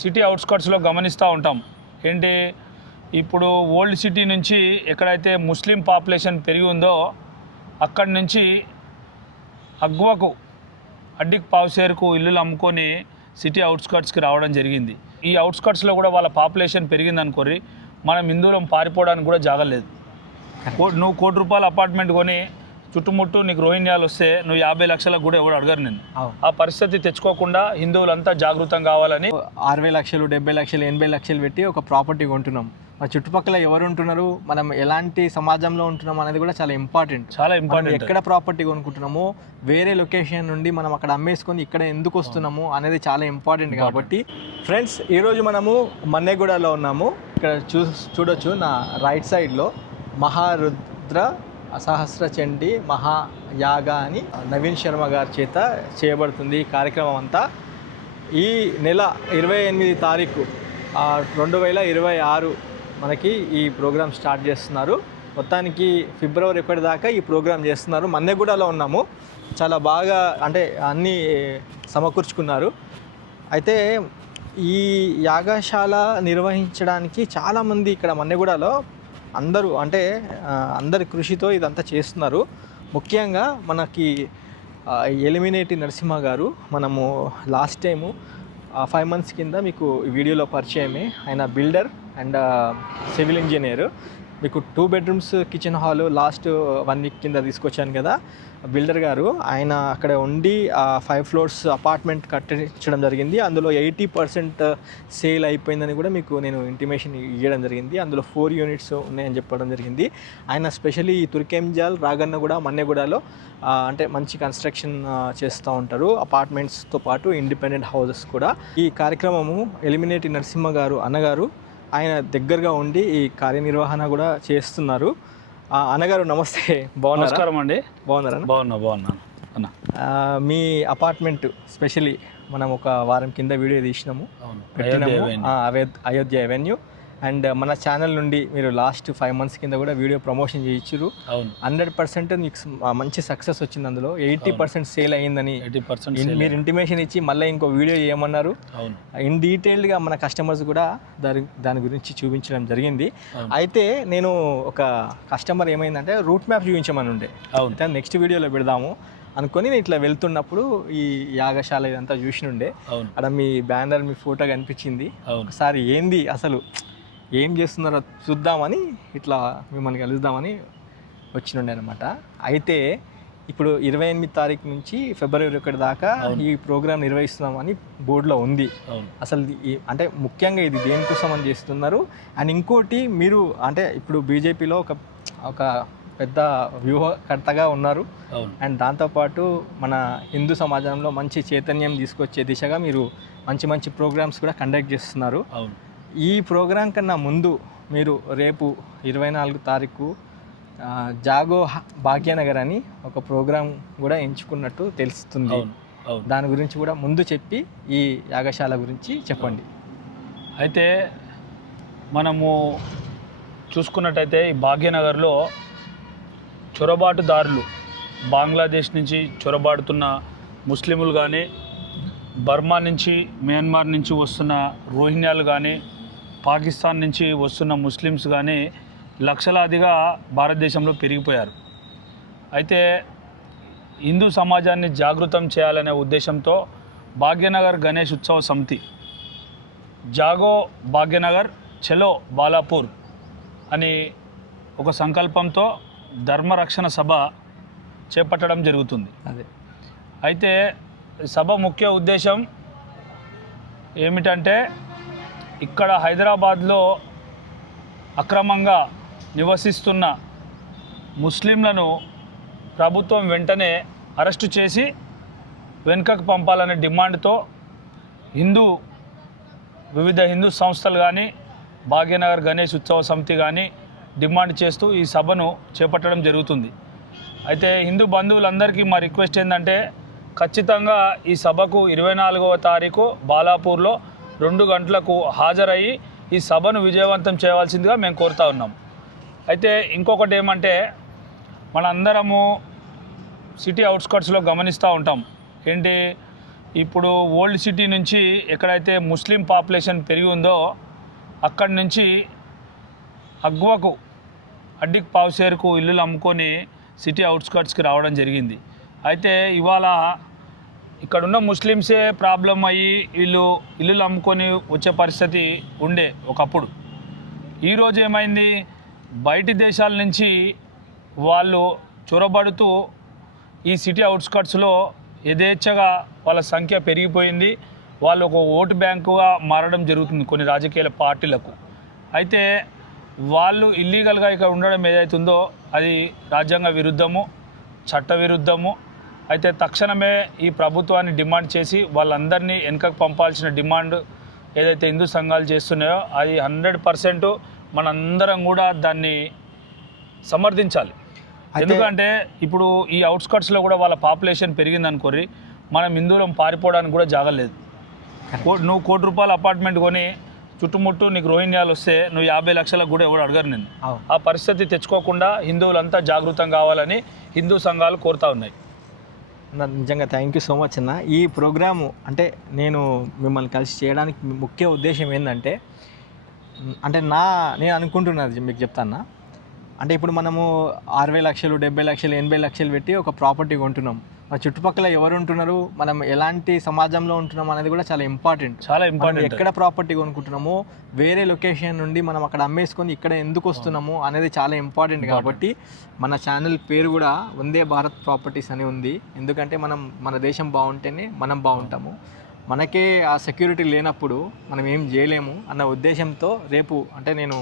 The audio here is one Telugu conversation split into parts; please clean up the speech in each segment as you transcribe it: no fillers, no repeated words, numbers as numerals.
సిటీ అవుట్స్కట్స్లో గమనిస్తూ ఉంటాం. ఏంటి ఇప్పుడు ఓల్డ్ సిటీ నుంచి ఎక్కడైతే ముస్లిం పాపులేషన్ పెరిగి ఉందో అక్కడి నుంచి అగ్వకు అడ్డికి పావుసేరుకు ఇల్లులు అమ్ముకొని సిటీ అవుట్స్కట్స్కి రావడం జరిగింది. ఈ అవుట్స్కట్స్లో కూడా వాళ్ళ పాపులేషన్ పెరిగిందనుకోరి మనం హిందువులం పారిపోవడానికి కూడా జాగలేదు. నువ్వు ₹1,00,00,000 అపార్ట్మెంట్ కొని చుట్టుముట్టు నీకు రోహింగ్యాలు వస్తే నువ్వు 50 లక్షలకు కూడా ఎవరు అడగరు నేను. ఆ పరిస్థితి తెచ్చుకోకుండా హిందువులంతా జాగృతం కావాలని 60 లక్షలు 70 లక్షలు 80 లక్షలు పెట్టి ఒక ప్రాపర్టీ కొంటున్నాం. మన చుట్టుపక్కల ఎవరు ఉంటున్నారు, మనం ఎలాంటి సమాజంలో ఉంటున్నాం అనేది కూడా చాలా ఇంపార్టెంట్. ఎక్కడ ప్రాపర్టీ కొనుక్కుంటున్నామో వేరే లొకేషన్ నుండి మనం అక్కడ అమ్మేసుకొని ఇక్కడ ఎందుకు వస్తున్నాము అనేది చాలా ఇంపార్టెంట్. కాబట్టి ఫ్రెండ్స్, ఈరోజు మనము మన్నెగూడలో ఉన్నాము. ఇక్కడ చూడొచ్చు నా రైట్ సైడ్లో మహారుద్ర సహస్ర చండీ మహాయాగ అని నవీన్ శర్మ గారి చేత చేయబడుతుంది ఈ కార్యక్రమం అంతా. ఈ నెల 28 తారీఖు 2026 మనకి ఈ ప్రోగ్రామ్ స్టార్ట్ చేస్తున్నారు. మొత్తానికి ఫిబ్రవరి 1 దాకా ఈ ప్రోగ్రామ్ చేస్తున్నారు. మన్నెగూడలో ఉన్నాము. చాలా బాగా అంటే అన్నీ సమకూర్చుకున్నారు. అయితే ఈ యాగశాల నిర్వహించడానికి చాలామంది ఇక్కడ మన్నెగూడలో అందరి కృషితో ఇదంతా చేస్తున్నారు. ముఖ్యంగా మనకి ఎలిమినేటి నరసింహ గారు, మనము లాస్ట్ టైము 5 months కింద మీకు వీడియోలో పరిచయమే. ఆయన బిల్డర్ అండ్ సివిల్ ఇంజనీర్. మీకు 2 bedrooms kitchen hall last 1 week కింద తీసుకొచ్చాను కదా. బిల్డర్ గారు ఆయన అక్కడ ఉండి 5 floors అపార్ట్మెంట్ కట్టించడం జరిగింది. అందులో 80% సేల్ అయిపోయిందని కూడా మీకు నేను ఇంటిమేషన్ ఇవ్వడం జరిగింది. అందులో 4 units ఉన్నాయని చెప్పడం జరిగింది. ఆయన స్పెషల్లీ తుర్కెంజాల్ రాగన్న కూడా మన్నెగూడలో అంటే మంచి కన్స్ట్రక్షన్ చేస్తూ ఉంటారు. అపార్ట్మెంట్స్తో పాటు ఇండిపెండెంట్ హౌసెస్ కూడా. ఈ కార్యక్రమము ఎలిమినేటి నరసింహ గారు అన్నగారు ఆయన దగ్గరగా ఉండి ఈ కార్యనిర్వహణ కూడా చేస్తున్నారు. అన్నగారు నమస్తే, బాగున్నారా? నమస్కారం అండి. బాగున్నాను అన్న. మీ అపార్ట్మెంట్ స్పెషల్లీ మనం ఒక వారం కింద వీడియో తీసినాము, పెట్టినాము. అయోధ్య అవెన్యూ. అండ్ మన ఛానల్ నుండి మీరు లాస్ట్ 5 months కింద కూడా వీడియో ప్రమోషన్ చేయించారు. 100% మీకు మంచి సక్సెస్ వచ్చింది. అందులో 80% సేల్ అయ్యిందని మీరు ఇంటిమేషన్ ఇచ్చి మళ్ళీ ఇంకో వీడియో చేయమన్నారు. ఇన్ డీటెయిల్డ్గా మన కస్టమర్స్ కూడా దాని గురించి చూపించడం జరిగింది. అయితే నేను ఒక కస్టమర్ ఏమైందంటే రూట్ మ్యాప్ చూపించమని ఉండే, నెక్స్ట్ వీడియోలో పెడదాము అనుకొని నేను ఇట్లా వెళ్తున్నప్పుడు ఈ యాగశాల ఇదంతా చూసినుండే. అక్కడ మీ బ్యానర్, మీ ఫోటో కనిపించింది. ఒకసారి ఏంది అసలు ఏం చేస్తున్నారో చూద్దామని ఇట్లా మిమ్మల్ని కలుద్దామని వచ్చినుండే అనమాట. అయితే ఇప్పుడు 28 తారీఖు నుంచి ఫిబ్రవరి 1 దాకా ఈ ప్రోగ్రామ్ నిర్వహిస్తున్నామని బోర్డులో ఉంది. అసలు అంటే ముఖ్యంగా ఇది దేనికోసం అని చేస్తున్నారు? అండ్ ఇంకోటి, మీరు అంటే ఇప్పుడు బీజేపీలో ఒక పెద్ద వ్యూహకర్తగా ఉన్నారు. అండ్ దాంతోపాటు మన హిందూ సమాజంలో మంచి చైతన్యం తీసుకొచ్చే దిశగా మీరు మంచి ప్రోగ్రామ్స్ కూడా కండక్ట్ చేస్తున్నారు. ఈ ప్రోగ్రాం కన్నా ముందు మీరు రేపు 24 తారీఖు జాగో భాగ్యనగర్ అని ఒక ప్రోగ్రాం కూడా ఎంచుకున్నట్టు తెలుస్తుంది. దాని గురించి కూడా ముందు చెప్పి ఈ యాగశాల గురించి చెప్పండి. అయితే మనము చూసుకున్నట్టయితే ఈ భాగ్యనగర్లో చొరబాటుదారులు, బంగ్లాదేశ్ నుంచి చొరబాటుతున్న ముస్లిములు కానీ, బర్మా నుంచి, మయన్మార్ నుంచి వస్తున్న రోహింగ్యాలు కానీ, పాకిస్తాన్ నుంచి వస్తున్న ముస్లిమ్స్ కానీ లక్షలాదిగా భారతదేశంలో పెరిగిపోయారు. అయితే హిందూ సమాజాన్ని జాగృతం చేయాలనే ఉద్దేశంతో భాగ్యనగర్ గణేష్ ఉత్సవ సమితి జాగో భాగ్యనగర్ చలో బాలాపూర్ అని ఒక సంకల్పంతో ధర్మరక్షణ సభ చేపట్టడం జరుగుతుంది. అయితే సభ ముఖ్య ఉద్దేశం ఏమిటంటే, ఇక్కడ హైదరాబాద్లో అక్రమంగా నివసిస్తున్న ముస్లింలను ప్రభుత్వం వెంటనే అరెస్టు చేసి వెనుకకు పంపాలనే డిమాండ్తో వివిధ హిందూ సంస్థలు కానీ, భాగ్యనగర్ గణేష్ ఉత్సవ సమితి కానీ డిమాండ్ చేస్తూ ఈ సభను చేపట్టడం జరుగుతుంది. అయితే హిందూ బంధువులందరికీ మా రిక్వెస్ట్ ఏంటంటే, ఖచ్చితంగా ఈ సభకు 24వ తారీఖు బాలాపూర్లో 2 గంటలకు హాజరయ్యి ఈ సభను విజయవంతం చేయవలసిందిగా మేము కోరుతా ఉన్నాం. అయితే ఇంకొకటి ఏమంటే, మనందరము సిటీ అవుట్స్కట్స్లో గమనిస్తూ ఉంటాం. ఏంటి, ఇప్పుడు ఓల్డ్ సిటీ నుంచి ఎక్కడైతే ముస్లిం పాపులేషన్ పెరిగి ఉందో అక్కడి నుంచి అగ్వకు అడ్డిక్ పావుసేరుకు ఇల్లులు అమ్ముకొని సిటీ అవుట్స్కట్స్కి రావడం జరిగింది. అయితే ఇవాళ ఇక్కడున్న ముస్లిమ్సే ప్రాబ్లం అయ్యి వీళ్ళు ఇల్లులు అమ్ముకొని వచ్చే పరిస్థితి ఉండే ఒకప్పుడు. ఈరోజు ఏమైంది, బయటి దేశాల నుంచి వాళ్ళు చొరబడుతూ ఈ సిటీ అవుట్స్కట్స్లో యథేచ్ఛగా వాళ్ళ సంఖ్య పెరిగిపోయింది. వాళ్ళు ఒక ఓటు బ్యాంకుగా మారడం జరుగుతుంది కొన్ని రాజకీయ పార్టీలకు. అయితే వాళ్ళు ఇల్లీగల్గా ఇక్కడ ఉండడం ఏదైతుందో అది రాజ్యాంగ విరుద్ధము, చట్ట విరుద్ధము. అయితే తక్షణమే ఈ ప్రభుత్వాన్ని డిమాండ్ చేసి వాళ్ళందరినీ వెనుకకు పంపాల్సిన డిమాండ్ ఏదైతే హిందూ సంఘాలు చేస్తున్నాయో అది 100% మనందరం కూడా దాన్ని సమర్థించాలి. ఎందుకంటే ఇప్పుడు ఈ అవుట్స్కట్స్లో కూడా వాళ్ళ పాపులేషన్ పెరిగిందనుకోరి మనం హిందువులం పారిపోవడానికి కూడా జాగలేదు. నువ్వు ₹1 కోటి అపార్ట్మెంట్ కొని చుట్టుముట్టు నీకు రోహింగ్యాలు వస్తే నువ్వు 50 లక్షలకు కూడా ఎవరు అడగరు నేను. ఆ పరిస్థితి తెచ్చుకోకుండా హిందువులంతా జాగృతం కావాలని హిందూ సంఘాలు కోరుతా ఉన్నాయి. నిజంగా థ్యాంక్ యూ సో మచ్ అన్న. ఈ ప్రోగ్రాము అంటే నేను మిమ్మల్ని కలిసి చేయడానికి ముఖ్య ఉద్దేశం ఏంటంటే అంటే నేను అనుకుంటున్నది మీకు చెప్తాను. అంటే ఇప్పుడు మనము 60 లక్షలు 70 లక్షలు 80 లక్షలు పెట్టి ఒక ప్రాపర్టీ కొంటున్నాం. మన చుట్టుపక్కల ఎవరు ఉంటున్నారు, మనం ఎలాంటి సమాజంలో ఉంటున్నాం అనేది కూడా చాలా ఇంపార్టెంట్. ఎక్కడ ప్రాపర్టీ కొనుక్కుంటున్నామో వేరే లొకేషన్ నుండి మనం అక్కడ అమ్మేసుకొని ఇక్కడ ఎందుకు వస్తున్నాము అనేది చాలా ఇంపార్టెంట్. కాబట్టి మన ఛానల్ పేరు కూడా వందే భారత్ ప్రాపర్టీస్ అని ఉంది. ఎందుకంటే మన దేశం బాగుంటేనే మనం బాగుంటాము. మనకే ఆ సెక్యూరిటీ లేనప్పుడు మనం ఏం చేయలేము అన్న ఉద్దేశంతో రేపు అంటే నేను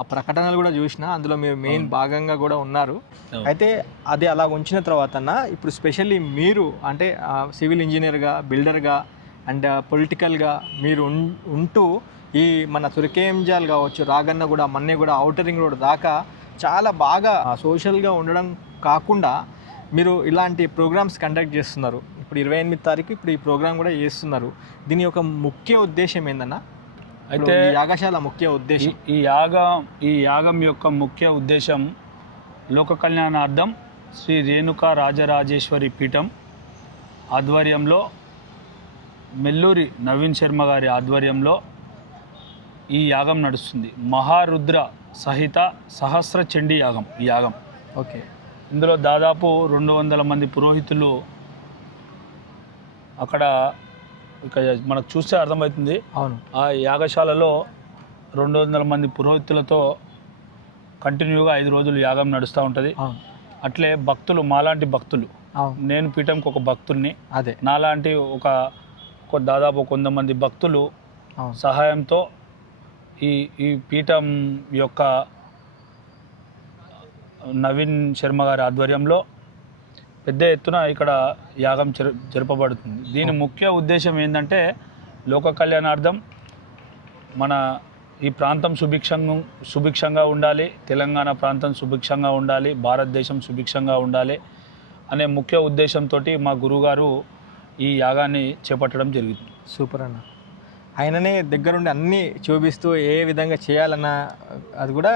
ఆ ప్రకటనలు కూడా చూసిన, అందులో మీరు మెయిన్ భాగంగా కూడా ఉన్నారు. అయితే అది అలా ఉంచిన తర్వాత ఇప్పుడు స్పెషల్లీ మీరు అంటే సివిల్ ఇంజనీర్గా, బిల్డర్గా అండ్ పొలిటికల్గా మీరు ఉంటూ ఈ మన తుర్కేంజాల్ కావచ్చు, రాగన్న కూడా, మన్నే కూడా, ఔటర్ రింగ్ రోడ్ దాకా చాలా బాగా సోషల్గా ఉండడం కాకుండా మీరు ఇలాంటి ప్రోగ్రామ్స్ కండక్ట్ చేస్తున్నారు. ఇప్పుడు 28వ తారీఖు ఇప్పుడు ఈ ప్రోగ్రామ్ కూడా చేస్తున్నారు. దీని యొక్క ముఖ్య ఉద్దేశం ఏందన్నా? అయితే యాగశాల ముఖ్య ఉద్దేశం ఈ యాగం యొక్క ముఖ్య ఉద్దేశం లోక కళ్యాణార్థం శ్రీ రేణుకా రాజరాజేశ్వరి పీఠం ఆధ్వర్యంలో, మెల్లూరి నవీన్ శర్మ గారి ఆధ్వర్యంలో ఈ యాగం నడుస్తుంది. మహారుద్ర సహిత సహస్ర చండీ యాగం ఈ యాగం. ఓకే. ఇందులో దాదాపు 200 మంది పురోహితులు అక్కడ ఇక మనకు చూస్తే అర్థమవుతుంది. అవును. ఆ యాగశాలలో 200 మంది పురోహితులతో కంటిన్యూగా 5 రోజులు యాగం నడుస్తూ ఉంటుంది. అట్లే భక్తులు, మాలాంటి భక్తులు, నేను పీఠంకి ఒక భక్తుల్ని, అదే నాలాంటి ఒక దాదాపు 100 మంది భక్తులు సహాయంతో ఈ పీఠం యొక్క నవీన్ శర్మ గారి ఆధ్వర్యంలో పెద్ద ఎత్తున ఇక్కడ యాగం జరపబడుతుంది. దీని ముఖ్య ఉద్దేశం ఏంటంటే లోక కళ్యాణార్థం మన ఈ ప్రాంతం సుభిక్షంగా ఉండాలి, తెలంగాణ ప్రాంతం సుభిక్షంగా ఉండాలి, భారతదేశం సుభిక్షంగా ఉండాలి అనే ముఖ్య ఉద్దేశంతో మా గురువుగారు ఈ యాగాన్ని చేపట్టడం జరిగింది. సూపర్ అన్న. ఆయననే దగ్గరుండి అన్నీ చూపిస్తూ ఏ విధంగా చేయాలన్న అది కూడా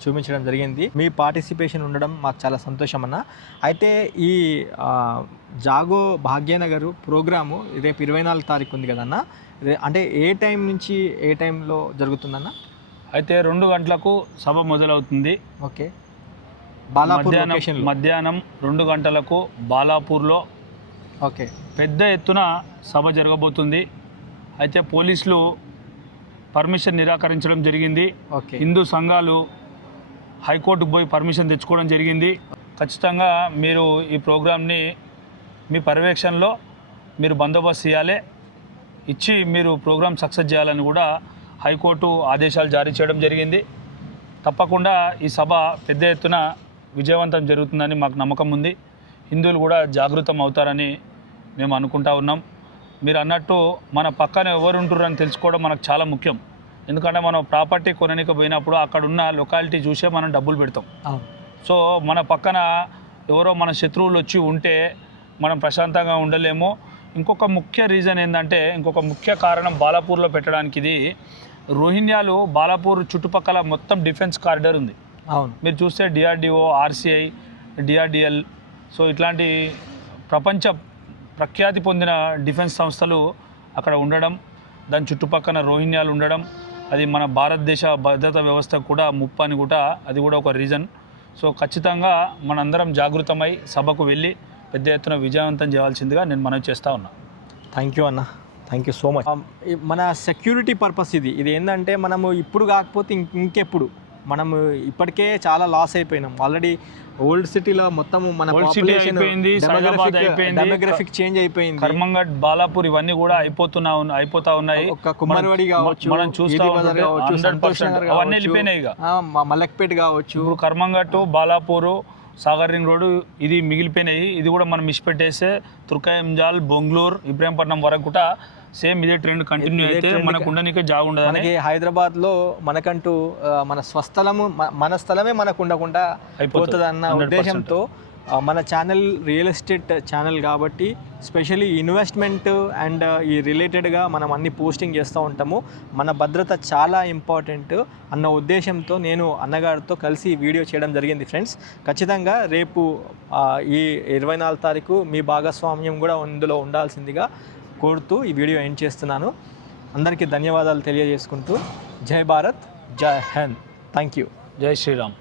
చూపించడం జరిగింది. మీ పార్టిసిపేషన్ ఉండడం మాకు చాలా సంతోషం అన్న. అయితే ఈ జాగో భాగ్యనగర్ ప్రోగ్రాము రేపు 24వ తారీఖు ఉంది కదన్న, అంటే ఏ టైం నుంచి ఏ టైంలో జరుగుతుందన్న? అయితే 2 గంటలకు సభ మొదలవుతుంది. ఓకే. మధ్యాహ్నం 2 గంటలకు బాలాపూర్లో ఓకే పెద్ద ఎత్తున సభ జరగబోతుంది. అయితే పోలీసులు పర్మిషన్ నిరాకరించడం జరిగింది. హిందూ సంఘాలు హైకోర్టుకు పోయి పర్మిషన్ తెచ్చుకోవడం జరిగింది. ఖచ్చితంగా మీరు ఈ ప్రోగ్రామ్ని మీ పర్యవేక్షణలో మీరు బందోబస్తు ఇచ్చి మీరు ప్రోగ్రామ్ సక్సెస్ చేయాలని కూడా హైకోర్టు ఆదేశాలు జారీ చేయడం జరిగింది. తప్పకుండా ఈ సభ పెద్ద ఎత్తున విజయవంతం జరుగుతుందని మాకు నమ్మకం ఉంది. హిందువులు కూడా జాగృతం అవుతారని మేము అనుకుంటా ఉన్నాం. మీరు అన్నట్టు మన పక్కన ఎవరు ఉంటున్నారని తెలుసుకోవడం మనకు చాలా ముఖ్యం. ఎందుకంటే మనం ప్రాపర్టీ కొనడానికి పోయినప్పుడు అక్కడ ఉన్న లొకాలిటీ చూసే మనం డబ్బులు పెడతాం. సో మన పక్కన ఎవరో మన శత్రువులు వచ్చి ఉంటే మనం ప్రశాంతంగా ఉండలేము. ఇంకొక ముఖ్య రీజన్ ఏంటంటే, ఇంకొక ముఖ్య కారణం బాలాపూర్లో పెట్టడానికి, ఇది రోహింగ్యాలు బాలాపూర్ చుట్టుపక్కల మొత్తం డిఫెన్స్ కారిడార్ ఉంది. మీరు చూస్తే DRDO, RCI, DRDL, సో ఇట్లాంటి ప్రపంచ ప్రఖ్యాతి పొందిన డిఫెన్స్ సంస్థలు అక్కడ ఉండడం, దాని చుట్టుపక్కల రోహింగ్యాలు ఉండడం, అది మన భారతదేశ భద్రతా వ్యవస్థ కూడా ముప్పు అని కూడా అది కూడా ఒక రీజన్. సో ఖచ్చితంగా మనందరం జాగృతమై సభకు వెళ్ళి పెద్ద ఎత్తున విజయవంతం చేయాల్సిందిగా నేను మనవి చేస్తూ ఉన్నా. థ్యాంక్ యూ అన్న, థ్యాంక్ యూ సో మచ్. మన సెక్యూరిటీ పర్పస్ ఇది ఏంటంటే మనము ఇప్పుడు కాకపోతే ఇంకెప్పుడు మనము ఇప్పటికే చాలా లాస్ అయిపోయినాం ఆల్రెడీ. ఓల్డ్ సిటీలో మొత్తం మన పాపులేషన్ డెమోగ్రఫిక్ చేంజ్ అయిపోయింది. కర్మంగట్, బాలాపూర్ ఇవన్నీ కూడా అయిపోతా ఉన్నాయి. ఒక కుమ్మరివాడి కావచ్చు, మనం చూస్తా ఉంటే 100% అవన్నీ వెళ్ళిపోయినాయి. ఇక మలక్పేట్ కావచ్చు, ఇప్పుడు కర్మంగట్టు, బాలాపూరు, సాగర్ రింగ్ రోడ్డు ఇది మిగిలిపోయినాయి. ఇది కూడా మనం మిషిపెట్టేస్తే తుర్కాయంజాల్, బొంగళూరు, ఇబ్రాహీంపట్నం వరకు కూడా సేమ్ ఇదే ట్రెండ్ కంటిన్యూ అయితే మనకు ఉండనికే జాగా ఉండదు. మనకి హైదరాబాద్లో మనకంటూ మన స్వస్థలము మన స్థలమే మనకు ఉండకుండా అయిపోతుంది అన్న ఉద్దేశంతో మన ఛానల్ రియల్ ఎస్టేట్ ఛానల్ కాబట్టి స్పెషల్లీ ఇన్వెస్ట్మెంట్ అండ్ ఈ రిలేటెడ్గా మనం అన్ని పోస్టింగ్ చేస్తూ ఉంటాము. మన భద్రత చాలా ఇంపార్టెంట్ అన్న ఉద్దేశంతో నేను అన్నగారితో కలిసి ఈ వీడియో చేయడం జరిగింది. ఫ్రెండ్స్, ఖచ్చితంగా రేపు ఈ 24 తారీఖు మీ భాగస్వామ్యం కూడా ఇందులో ఉండాల్సిందిగా కోరుతూ ఈ వీడియో ఎండ్ చేస్తున్నాను. అందరికీ ధన్యవాదాలు తెలియజేసుకుంటూ జై భారత్, జై హింద్, థ్యాంక్ యూ, జై శ్రీరామ్.